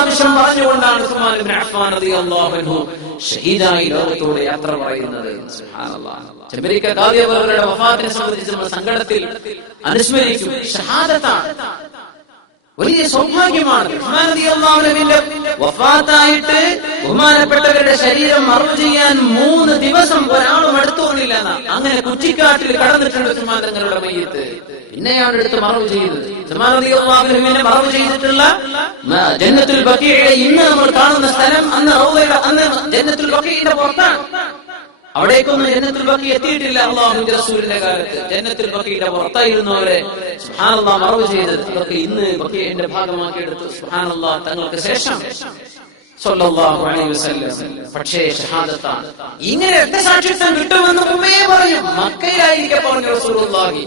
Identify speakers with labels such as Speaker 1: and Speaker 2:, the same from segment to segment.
Speaker 1: ആവശ്യം പറഞ്ഞുകൊണ്ടാണ് ഉസ്മാൻ ഇബ്നു അഫ്ഫാൻ റളിയല്ലാഹു അൻഹു ഷഹീദായി ലോകത്തോട് യാത്ര പറയുന്നത്. സുബ്ഹാനല്ലാഹ് ചെമ്പരിക്ക അവരുടെ വഫാത്തിനെ സംബന്ധിച്ച് നമ്മൾ സങ്കടത്തിൽ അനുസ്മരിക്കും. ഷഹാദത്താണ്. വലിയ സൗഭാഗ്യമാണ് വഫാത്തായിട്ട് ബഹുമാനപ്പെട്ടവരുടെ ശരീരം മറവ് ചെയ്യാൻ മൂന്ന് ദിവസം ഒരാളും അടുത്തു വന്നില്ല അങ്ങനെ കുറ്റിക്കാട്ടിൽ കടന്നിട്ടുണ്ട് ഉസ്മാൻ തങ്ങളുടെ മയ്യത്ത്. പിന്നെയാണ് എടുത്ത് മറവ് ചെയ്തത്. അൻഹുവിനെ മറവ് ചെയ്തിട്ടുള്ള ജന്നത്തുൽ ബഖീഇലെ ഇന്ന് നമ്മൾ കാണുന്ന സ്ഥലം അന്ന് റൗളയുടെ അന്ന് ജന്നത്തുൽ ബഖീഇന്റെ പുറത്താണ്. അവിടേക്കൊന്നും ജന്നത്തുൽ ബഖി എത്തിയിട്ടില്ല അള്ളാഹുവിന്റെ റസൂലിന്റെ കാലത്ത്. ജന്നത്തുൽ ബഖിയുടെ പുറത്തായിരുന്നവരെ സുബ്ഹാനല്ലാഹ് മറവ് ചെയ്തത്. ഇവർക്ക് ഇന്ന് ബക്കിയുടെ ഭാഗമാക്കി എടുത്തു. സുബ്ഹാനല്ലാഹ് തങ്ങൾക്ക് ശേഷം. പക്ഷേ ഷഹാദത്താണ്. ഇങ്ങനെ രക്തസാക്ഷിത്വം കിട്ടുമെന്ന് മുമ്പേ പറഞ്ഞു മക്കയിലായിരിക്കെ പറഞ്ഞു റസൂലുള്ളാഹി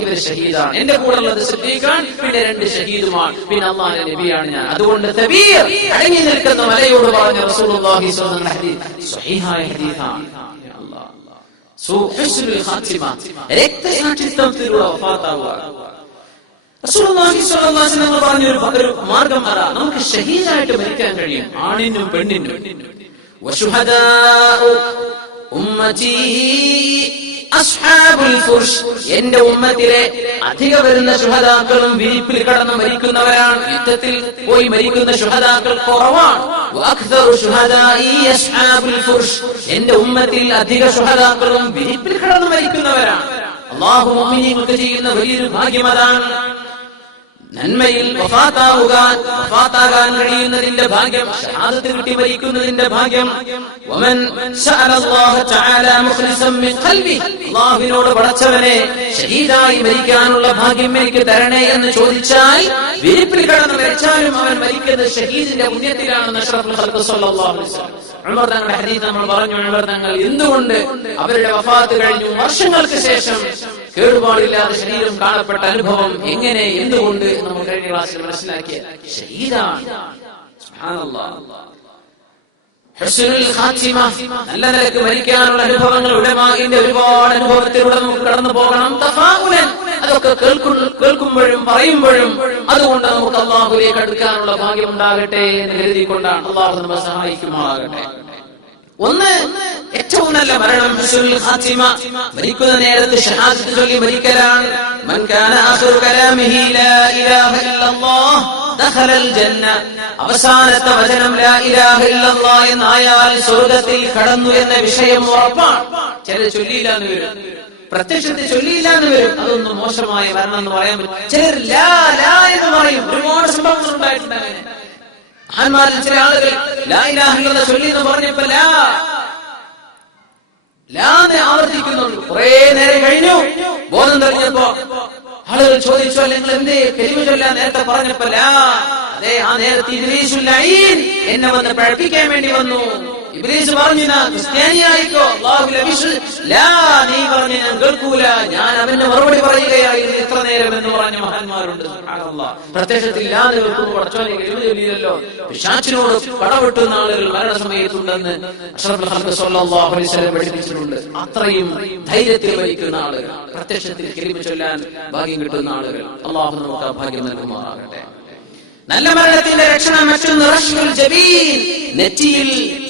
Speaker 1: ഇവർ ഷഹീദാണ്. എന്റെ കൂടെ ഉള്ളത് സിദ്ദീഖാൻ പിന്നെ രണ്ട് ഷഹീദുമാണ്. പിന്നെ അള്ളാഹുവിന്റെ നബിയാണ് ഞാൻ. അതുകൊണ്ട് അടങ്ങി നിൽക്കുന്ന മലയോട് പറഞ്ഞു റസൂലുള്ളാഹി സ്വഹീഹായ ഹദീസാണ്. അല്ലാഹ്. സു- ഹുസ്നുൽ ഖാത്തിമ. രക്തസാക്ഷിത്വത്തിലൂടെ വഫാത്താവുക. ഒരു മാർഗം നമുക്ക് മരിക്കാൻ ആണിനും പെണ്ണിനും. എന്റെ ഉമ്മത്തിലെ അധിക വരുന്ന ശുഹദാക്കളും വീപ്പിൽ കടന്ന് മരിക്കുന്നവരാണ്. യുദ്ധത്തിൽ പോയി മരിക്കുന്ന ശുഹദാക്കൾ കുറവാണ്. എന്റെ ഉമ്മത്തിൽ അധിക ശുഹദാക്കളും വീപ്പിൽ കടന്ന് മരിക്കുന്നവരാണ്. അള്ളാഹു ചെയ്യുന്ന വലിയൊരു ഭാഗ്യം അതാണ്. നന്മയിൽ കഴിയുന്നതിന്റെ ഭാഗ്യം ഷഹാദത്ത് കിട്ടി മരിക്കുന്നതിന്റെ ഭാഗ്യം. വമൻ തആല മുഖ്ലിസൻ ഖൽബി. അല്ലാഹുവിനോട് പടച്ചവനെ ഷഹീദായി മരിക്കാനുള്ള ഭാഗ്യം എനിക്ക് തരണേ എന്ന് ചോദിച്ചാൽ വിരിപ്പിൽ കടന്ന് മരിച്ചാലും അവൻ മരിക്കുന്നത് ഷഹീദിന്റെ പുണ്യത്തിലാണെന്ന് അഷ്റഫുൽ അലൈഹി വസല്ലം. ഉമർ നമ്മൾ പറഞ്ഞു ഉമർ തങ്ങൾ എന്തുകൊണ്ട് അവരുടെ വഫാത്ത് കഴിഞ്ഞു? വർഷങ്ങൾക്ക് ശേഷം കേടുപാടില്ലാതെ ശരീരം കാണപ്പെട്ട അനുഭവം എങ്ങനെ എന്തുകൊണ്ട് നമ്മൾ കഴിഞ്ഞ ക്ലാസ്സിൽ മനസ്സിലാക്കിയ നല്ല നിലയ്ക്ക് മരിക്കാനുള്ള അനുഭവങ്ങൾ ഉടമാകിന്റെ ഒരുപാട് അനുഭവത്തിലൂടെ നമുക്ക് കടന്നു പോകണം. അതൊക്കെ കേൾക്കും കേൾക്കുമ്പോഴും പറയുമ്പോഴും അതുകൊണ്ട് നമുക്ക് അള്ളാഹുലേക്ക് അടുക്കാനുള്ള ഭാഗ്യം ഉണ്ടാകട്ടെ എന്ന് കരുതിക്കൊണ്ടാണ്. അള്ളാഹു നമ്മെ സഹായിക്കുമാറാകട്ടെ. ഒന്ന് ഏറ്റവും നല്ല മരണം മരിക്കുന്ന നേരത്ത് ഷഹാദത്ത് ചൊല്ലി മരിക്കലാണ്. മൻ കാന ലാ ഇലാഹ ഇല്ലല്ലാഹ് അവസാനത്തെ വചനം ലാ ഇലാഹ ഇല്ലല്ലാഹ് എന്നായാൽ സ്വർഗത്തിൽ കടന്നു എന്ന വിഷയം ഉറപ്പാണ്. ചില ചൊല്ലിയില്ല എന്ന് വരും. പ്രത്യക്ഷത്തിൽ ചൊല്ലിയില്ല എന്ന് വരും. അതൊന്നും മോശമായ മരണം എന്ന് പറയാൻ പറ്റും ചിലർ ലാ ലാ എന്ന് പറയും. ഒരുപാട് സംഭവങ്ങൾ മഹാന്മാരിൽ ചില ആളുകൾ ലാ ഇലാഹ ഇല്ലല്ലാഹ് ചൊല്ലി എന്ന് പറഞ്ഞപ്പോ ലാ ലാന്ന് ആവർത്തിക്കുന്നുണ്ട് കുറെ നേരം കഴിഞ്ഞു. ബോധം തെളിഞ്ഞപ്പോ ആളുകൾ ചോദിച്ചു അല്ലെങ്കിൽ എന്തേ തെരുവ് ചൊല്ലാൻ നേരത്തെ പറഞ്ഞപ്പോ ലാ അതെ ആ നേരത്തെ എന്നെ വന്ന് പഴപ്പിക്കാൻ വേണ്ടി വന്നു. ഇബ്ലീസ് പറഞ്ഞു "നാ ക്രിസ്ത്യാനിയായിക്കോ അല്ലാഹു ലബിസ് ലാ നീ പറഞ്ഞു ഞാൻ കേൾക്കൂല. ഞാൻ അവന് മറുപടി പറയുകയായിരുന്നു ഇത്ര നേരം എന്ന് പറഞ്ഞ മഹാന്മാരുണ്ട്. പ്രത്യക്ഷത്തിൽ എന്ന് കേൾക്കുമ്പോൾ പടച്ചോനെ ചൊല്ലിയല്ലോ പിശാച്ചിനോട് കടവെട്ടുന്ന ആളുകൾ മരണസമയത്തുണ്ടെന്ന് പഠിപ്പിച്ചിട്ടുണ്ട്. അത്രയും ധൈര്യത്തിൽ വഹിക്കുന്ന ആളുകൾ പ്രത്യക്ഷത്തിൽ കെലിമ ചൊല്ലാൻ ഭാഗ്യം കിട്ടുന്ന ആളുകൾ അള്ളാഹു നമുക്ക് ഭാഗ്യം നൽകുമാറാകട്ടെ. നല്ല മരണത്തിന്റെ രക്ഷണം മറ്റൊന്ന് നെറ്റിയിൽ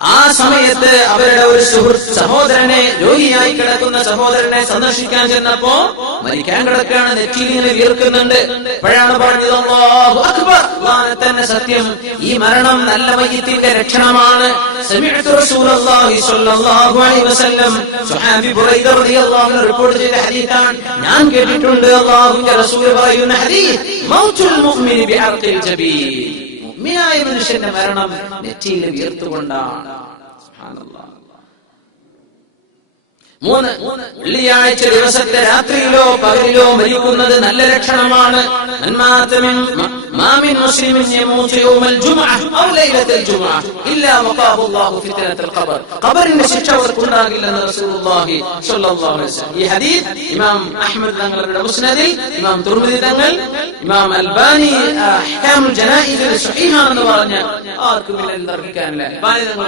Speaker 1: ആ സമയത്ത് അവരുടെ ഒരു സുഹൃത്ത് സഹോദരനെ രോഗിയായി കിടക്കുന്ന സഹോദരനെ സന്ദർശിക്കാൻ ചെന്നപ്പോ മരിക്കാൻ കിടക്കാണ് നെറ്റിയിൽ ഇങ്ങനെ വീർക്കുന്നുണ്ട് അപ്പോഴാണ് പറഞ്ഞത് അല്ലാഹു അക്ബർ. തന്നെ സത്യം ഈ മരണം നല്ല വൈദ്യത്തിന്റെ റളിയല്ലാഹു റിപ്പോർട്ട് ചെയ്ത ഞാൻ കേട്ടിട്ടുണ്ട് അള്ളാഹുവിന്റെ പറയുന്ന ജബീൻ. മുഅ്മിനായ മനുഷ്യന്റെ മരണം നെറ്റിയിൽ വീർത്തുകൊണ്ടാണ്. മൂന്ന് വെള്ളിയാഴ്ച ദിവസത്തെ രാത്രിയിലോ പകലിലോ മരിക്കുന്നത് നല്ല ലക്ഷണമാണ്. മാമിൻ മുസ്ലിമിൻ ഔ ഇല്ലാ ഖബർ. അലൈഹി വസല്ലം. ഈ ഹദീസ് ഇമാം അഹ്മദ് ഇമാം തുർമിദി തങ്ങൾ ഇമാം അൽബാനി പറഞ്ഞ ആർക്കും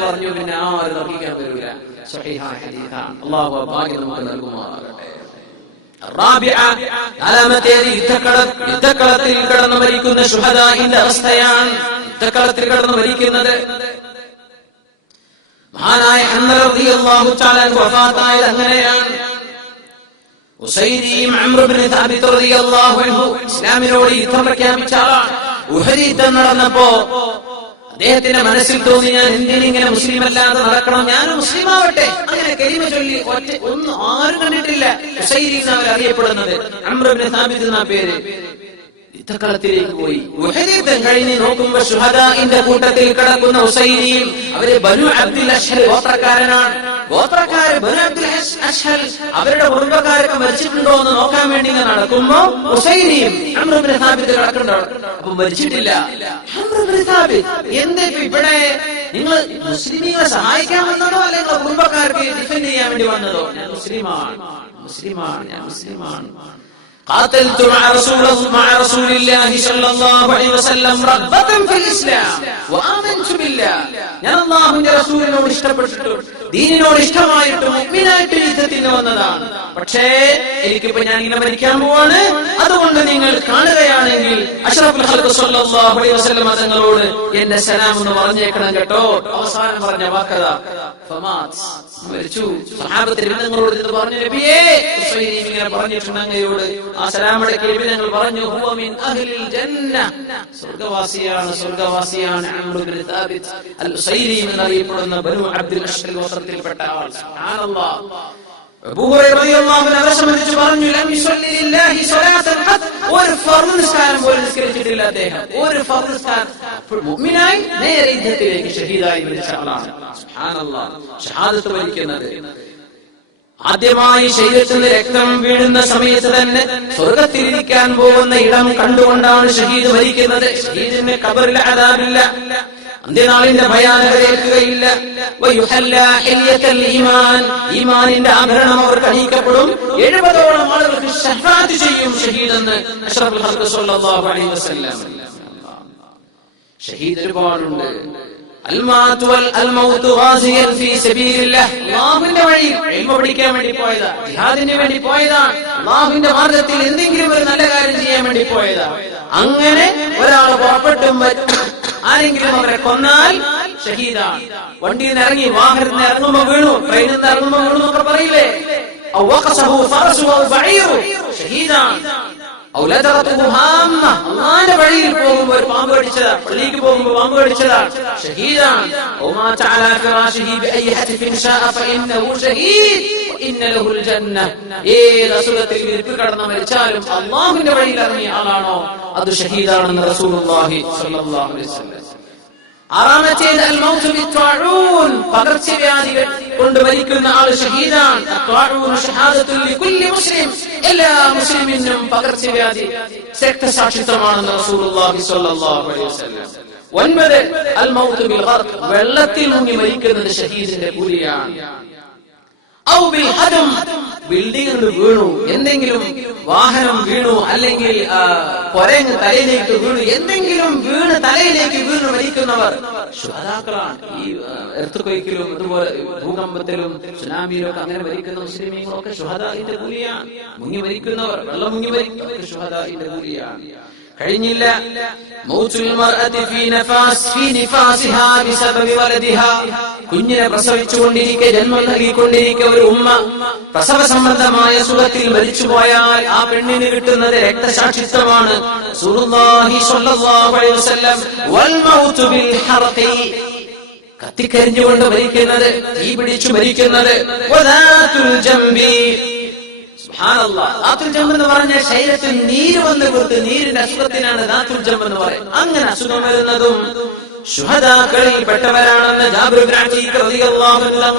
Speaker 1: പറഞ്ഞു പിന്നെ ആ ഒരു തർക്കിക്കാൻ വരില്ല. സ്വഹീഹായ ഹദീസാണ് അല്ലാഹു ആ ഭാഗ്യം നമുക്ക് നൽകുമാറാകട്ടെ الرابعة നാലാമത്തേത് യുദ്ധക്കള യുദ്ധക്കളത്തിൽ കിടന്ന് മരിക്കുന്ന ശുഹദായിന്റെ അവസ്ഥയാണ് യുദ്ധക്കളത്തിൽ കിടന്ന് മരിക്കുന്നത് മഹാനായ ഹമ്മദ് റളിയല്ലാഹു തആല അൻഹു വഫാത്തായത് അങ്ങനെയാണ് ഉസൈരിയും അംർ ഇബ്നു സാബിത്ത് റളിയല്ലാഹു അൻഹു ഇസ്ലാമിനോട് യുദ്ധം പ്രഖ്യാപിച്ച ആളാണ് ഉഹദ് യുദ്ധം നടന്നപ്പോ അദ്ദേഹത്തിന്റെ മനസ്സിൽ തോന്നി ഞാൻ എന്തിനിങ്ങനെ മുസ്ലിം അല്ലാതെ നടക്കണം? ഞാൻ മുസ്ലിം ആവട്ടെ അങ്ങനെ കരീമ ചൊല്ലി ഒറ്റ ഒന്നും ആരും കണ്ടിട്ടില്ല. അവർ അറിയപ്പെടുന്നത്. സാബിത്ത് എന്ന പേര്. യുദ്ധക്കളത്തിലേക്ക് പോയി. ഉഹദീദ്ധം കഴിഞ്ഞ് നോക്കുമ്പോ ഷുഹദാഇന്റെ കൂട്ടത്തിൽ കിടക്കുന്ന ഹുസൈനിയും അവർ ബനു അബ്ദുൽ അഷ്ഹൽ ഗോത്രക്കാരനാണ്. ഗോത്രക്കാര് ബനു അബ്ദുൽ അഷ്- അഷ്ഹൽ അവരുടെ കുടുംബക്കാരൊക്കെ മരിച്ചിട്ടുണ്ടോ എന്ന് നോക്കാൻ വേണ്ടി ഇങ്ങനെ നടക്കുമ്പോ ഹുസൈനിയും അമ്രുബിന് സ്ഥാപിത്ത് കിടക്കുന്നുണ്ടോ അപ്പൊ മരിച്ചിട്ടില്ല അമ്രുബിന് സ്ഥാപിത്ത് എന്താ ഇപ്പൊ ഇവിടെ നിങ്ങൾ മുസ്ലിമീങ്ങളെ സഹായിക്കാൻ വന്നതോ അല്ലെങ്കിൽ നിങ്ങളുടെ കുടുംബക്കാർക്ക് ഡിഫെൻഡ് ചെയ്യാൻ വേണ്ടി വന്നതോ ഞാൻ മുസ്ലിമാണ് മുസ്ലിമാണ് ഞാൻ മുസ്ലിമാണ് قاتلت مع رسول مع رسول الله صلى الله عليه وسلم رغبة في الإسلام وآمنت بالله ഞാൻ അള്ളാഹുവിന്റെ റസൂലിനോട് ഇഷ്ടപ്പെട്ടിട്ടു ദീനിനോട് ഇഷ്ടമായിട്ട് മുഗ്മിനായിട്ട് യുദ്ധത്തിന് വന്നതാണ്. പക്ഷേ എനിക്കിപ്പോ ഞാൻ ഇങ്ങനെ മരിക്കാൻ പോവാണ്. അതുകൊണ്ട് നിങ്ങൾ കാണുകയാണെങ്കിൽ തങ്ങളോട് എന്റെ സലാം എന്ന് പറഞ്ഞേക്കണം കേട്ടോ. അവസാനം പറഞ്ഞ വാക്കത മരിച്ചു. സഹാബത്തിൽ നിങ്ങളോട് ഇത് പറഞ്ഞു നബിയേ ആ പറഞ്ഞു അൽ ഉസൈരി എന്നറിയപ്പെടുന്ന ബനു അബ്ദുൽ ഗോത്രത്തിൽപ്പെട്ട പറഞ്ഞു ഒരു ഫർദ് ഷഹീദായി ആളാണ്. ഷഹാദത്ത് ആദ്യമായി ശരീരത്തിൽ നിന്ന് രക്തം വീഴുന്ന സമയത്ത് തന്നെ സ്വർഗത്തിലിരിക്കാൻ പോകുന്ന ഇടം കണ്ടുകൊണ്ടാണ് ഷഹീദ് ഭരിക്കുന്നത് ഷഹീദിന് കബറില്ല അതാവില്ല അന്ത്യനാളിന്റെ ഭയാനകതയേൽക്കുകയില്ല ഈമാനിന്റെ ആഭരണം അവർ കഴിക്കപ്പെടും എഴുപതോളം ആളുകൾക്ക് ഷഹാദ് ചെയ്യും ഷഹീദെന്ന് ഷഹീദ് ഒരുപാടുണ്ട്. അല്ലാഹുവിന്റെ പഠിക്കാൻ വേണ്ടി പോയതാ. ജിഹാദിന് വേണ്ടി പോയതാ. അല്ലാഹുവിന്റെ എന്തെങ്കിലും ഒരു നല്ല കാര്യം ചെയ്യാൻ വേണ്ടി പോയതാ. അങ്ങനെ ഒരാൾ പുറപ്പെട്ടും ആരെങ്കിലും അവരെ കൊന്നാൽ ഷഹീദാണ്. വണ്ടിയിൽ നിന്ന് ഇറങ്ങി വാഹനത്തിൽ നിന്ന് ഇറങ്ങുമ്പോ വീണു ട്രെയിനിൽ നിന്ന് ഇറങ്ങുമ്പോ വീണു എന്നൊക്കെ പറയില്ലേ? ഷഹീദാണ്. അള്ളാന്റെ വഴിയിൽ പോകുമ്പോ ഒരു പാമ്പ് കടിച്ചതാണ് പള്ളിക്ക് പോകുമ്പോ പാമ്പ് കടിച്ചതാണ് ഷഹീദാണ്. ഏത് അസുഖത്തിൽ വിരിപ്പ് കടന്ന് മരിച്ചാലും അള്ളാഹുവിന്റെ വഴിയിൽ ഇറങ്ങിയ ആളാണോ? അത് ഷഹീദാണെന്ന് റസൂൽ അലൈഹി വസല്ലം. ആറാമത്തേത് അൽ മൗത്ത് ബിത്വാഊൻ പകർച്ചവ്യാധികൾ കൊണ്ട് മരിക്കുന്ന ആൾ ഷഹീദാണ്. അത്വാഊൻ ഷഹാദത്തുൽ ലികുല്ലി മുസ്ലിം. എല്ലാ മുസ്ലിമിനും പകർച്ചവ്യാധി രക്തസാക്ഷിത്വമാണെന്ന് റസൂലുള്ളാഹി സ്വല്ലല്ലാഹു അലൈഹി വസല്ലം. ഒൻപത് അൽ മൗത്ത് ബിൽ ഖർഖ് വെള്ളത്തിൽ മുങ്ങി മരിക്കുന്നത് ഷഹീദിന്റെ കൂലിയാണ്. ഔ ബിൽ ഹദം ബിൽഡിംഗ് വീണു. എന്തെങ്കിലും വാഹനം വീണു. അല്ലെങ്കിൽ പൊരങ്ങ് തലയിലേക്ക് വീണു. എന്തെങ്കിലും വീണ് തലയിലേക്ക് വീണു മരിക്കുന്നവർ. ശുഹദാക്കളാണ്. ഈ അതുപോലെ ഭൂകമ്പത്തിലും സുനാമിയിലും ഒക്കെ അങ്ങനെ മരിക്കുന്ന മുസ്ലിമീങ്ങളൊക്കെ ശുഹദാന്റെ കൂലിയാണ്. മുങ്ങി മരിക്കുന്നവർ വെള്ളം മുങ്ങി മരിക്കുന്നവർ ശുഹദാന്റെ കൂലിയാണ്. കഴിഞ്ഞില്ല. കുഞ്ഞിനെ പ്രസവിച്ചുകൊണ്ടിരിക്കെ ജന്മം നൽകിക്കൊണ്ടിരിക്കെ ഒരു ഉമ്മ. പ്രസവ സംബന്ധമായ സുഖത്തിൽ മരിച്ചുപോയാൽ ആ പെണ്ണിന് കിട്ടുന്നത് രക്തസാക്ഷിത്വമാണ്. കത്തിക്കരിഞ്ഞുകൊണ്ട് മരിക്കുന്നത് തീ പിടിച്ചു മരിക്കുന്നത് വദാത്തുൽ സുബ്ഹാനല്ലാഹ്. ദാത്തുൽ എന്ന് പറഞ്ഞ ശരീരത്തിൽ നീര് വന്ന് കൊടുത്ത് നീരിന്റെ അസുഖത്തിനാണ് ദാത്തുൽ എന്ന് പറയുന്നത്. അങ്ങനെ അസുഖം വരുന്നതും ശുഹദാക്കളിൽ പെട്ടവരാണെന്ന്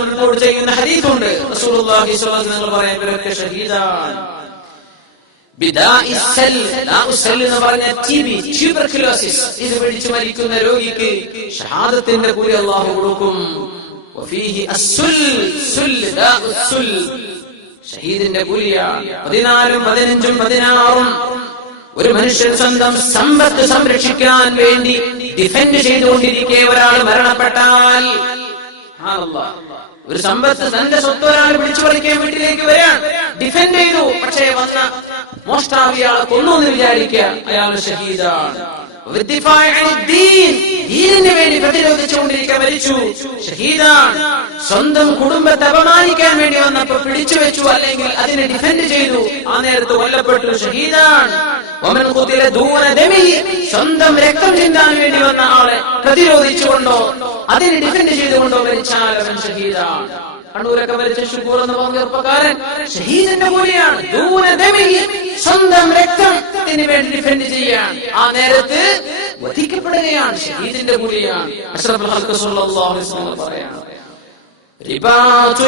Speaker 1: റിപ്പോർട്ട് ചെയ്യുന്ന ഹരീഫുണ്ട് വസല്ലം പറയാൻ ഇവരൊക്കെ ഷഹീദാണ്. ഇത് പിടിച്ചു മരിക്കുന്ന രോഗിക്ക് ഷഹാദത്തിന്റെ കൂലി അള്ളാഹു കൊടുക്കും. ഷഹീദിന്റെ കൂലിയാണ് പതിനാലും പതിനഞ്ചും പതിനാറും ഒരു മനുഷ്യൻ സ്വന്തം സമ്പത്ത് സംരക്ഷിക്കാൻ വേണ്ടി ഡിഫെൻഡ് ചെയ്തുകൊണ്ടിരിക്കെ ഒരാൾ മരണപ്പെട്ടാൽ. ഒരു സമ്പത്ത് തന്റെ സ്വത്ത് ഒരാൾ പിടിച്ചു പറിക്കാൻ വീട്ടിലേക്ക് വരാൻ ഡിഫെൻഡ് ചെയ്തു പക്ഷേ വന്ന മോഷ്ടാവിയാളെ കൊന്നു എന്ന് വിചാരിക്കുക അയാൾ ഷഹീദാണ്. ദീനിന് വേണ്ടി പ്രതിരോധിച്ചുകൊണ്ടിരിക്കാൻ ഷഹീദാണ്. സ്വന്തം കുടുംബത്തെ അപമാനിക്കാൻ വേണ്ടി വന്നപ്പോ പിടിച്ചു വെച്ചു അല്ലെങ്കിൽ അതിനെ ഡിഫെൻഡ് ചെയ്തു. ആ നേരത്ത് കൊല്ലപ്പെട്ടു ഷഹീദാണ്. സ്വന്തം രക്തം ചിന്താൻ വേണ്ടി വന്ന ആളെ പ്രതിരോധിച്ചുകൊണ്ടോ അതിനെ ഡിഫെൻഡ് ചെയ്തുകൊണ്ടോ മരിച്ചാൽ അവൻ ഷഹീദാണ്. കണ്ണൂരൊക്കെ മരിച്ച ഷുക്കൂർ പറഞ്ഞ ചെറുപ്പക്കാരൻ ഷഹീദിന്റെ പോലെയാണ് ദൂന ദമിഹി. സ്വന്തം രക്തത്തിന് വേണ്ടി ഡിഫെൻഡ് ചെയ്യാൻ ആ നേരത്ത് വധിക്കപ്പെടുകയാണ് ഷഹീദിന്റെ കൂലിയാണ് അഷ്റഫുൽ സല്ലല്ലാഹു അലൈഹി വസല്ലം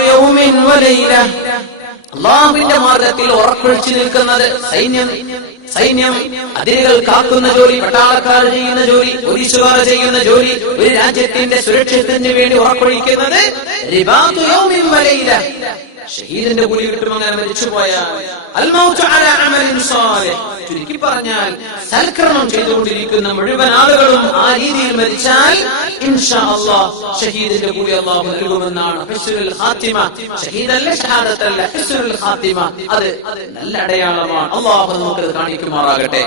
Speaker 1: യൗമിൻ വലൈല അള്ളാഹുവിന്റെ മാർഗത്തിൽ ഉറക്കൊഴിച്ചു നിൽക്കുന്നത് സൈന്യം സൈന്യം അതിരുകൾ കാക്കുന്ന ജോലി പട്ടാളക്കാർ ചെയ്യുന്ന ജോലി പോലീസുകാർ ചെയ്യുന്ന ജോലി ഒരു രാജ്യത്തിന്റെ സുരക്ഷിതത്തിന് വേണ്ടി വലൈല ഷഹീദിന്റെ കൂലി കിട്ടുമെന്ന് മരിച്ചുപോയ മരിച്ചുപോയാൽ അൽമൗതു അലാ അമലിൻ സാലിഹ്. ചുരുക്കി പറഞ്ഞാൽ സൽക്കരണം ചെയ്തുകൊണ്ടിരിക്കുന്ന മുഴുവൻ ആളുകളും ആ രീതിയിൽ മരിച്ചാൽ ഷഹീദിന്റെ കൂടി അള്ളാഹു നൽകുമെന്നാണ് ഷഹീദല്ലേ ഷഹാദത്തല്ല ഹാത്തിമ അത് നല്ല അടയാളമാണ്. അള്ളാഹു നമുക്കത് കാണിക്കുമാറാകട്ടെ.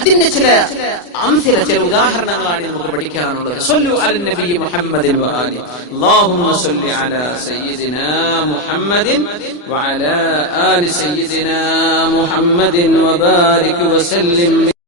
Speaker 1: അതിന്റെ ചില അംശ ചില ഉദാഹരണങ്ങളാണ് നമുക്ക് പഠിക്കാനുള്ളത്. സൊല്ലു അൽ നബി മുഹമ്മദിൻ വആലി അല്ലാഹുമ്മ സല്ലി അലാ സയ്യിദിനാ മുഹമ്മദിൻ വഅലാ ആലി സയ്യിദിനാ മുഹമ്മദിൻ വബാരിക് وسلم.